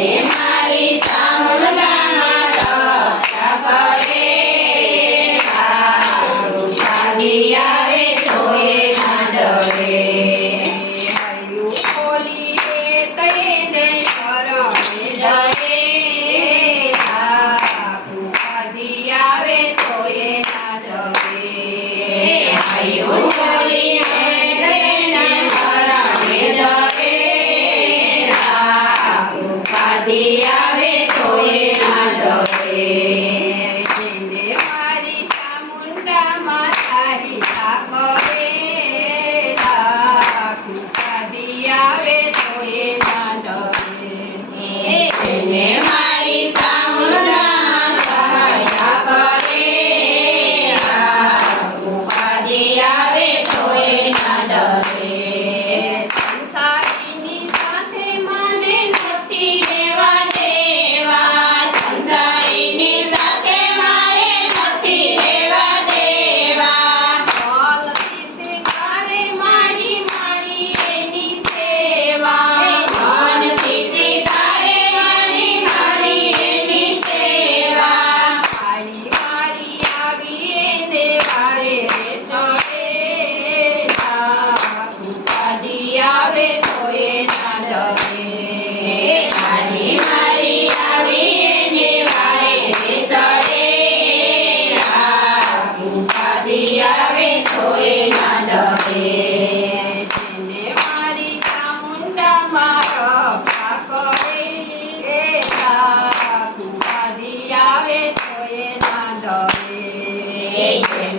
Yeah.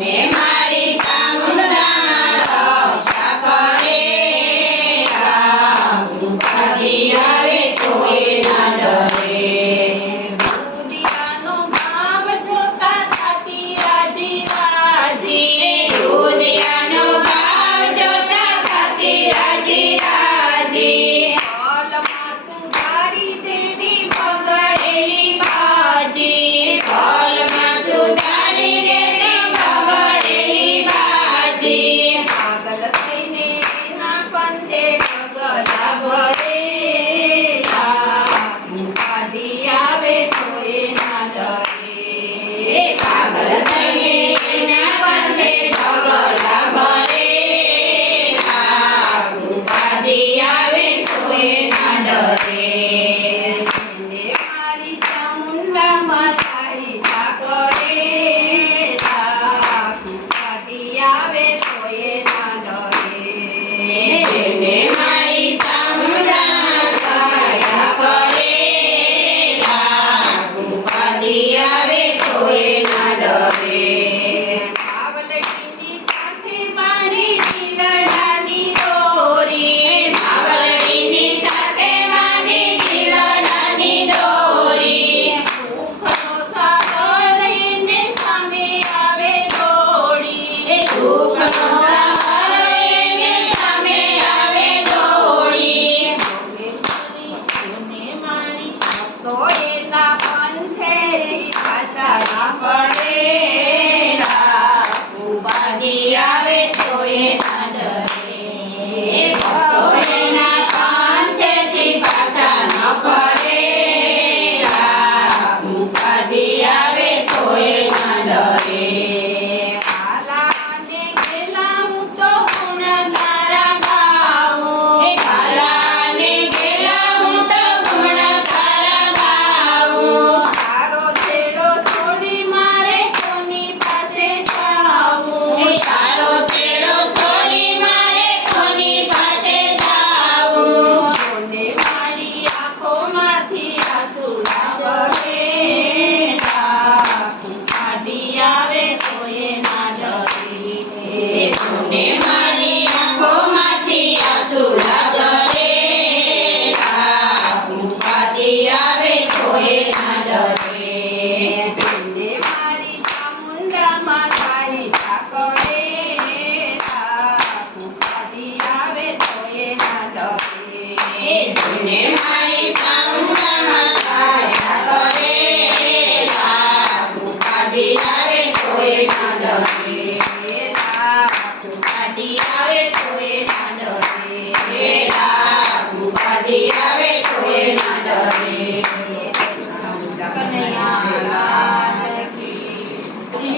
ને મા Grazie.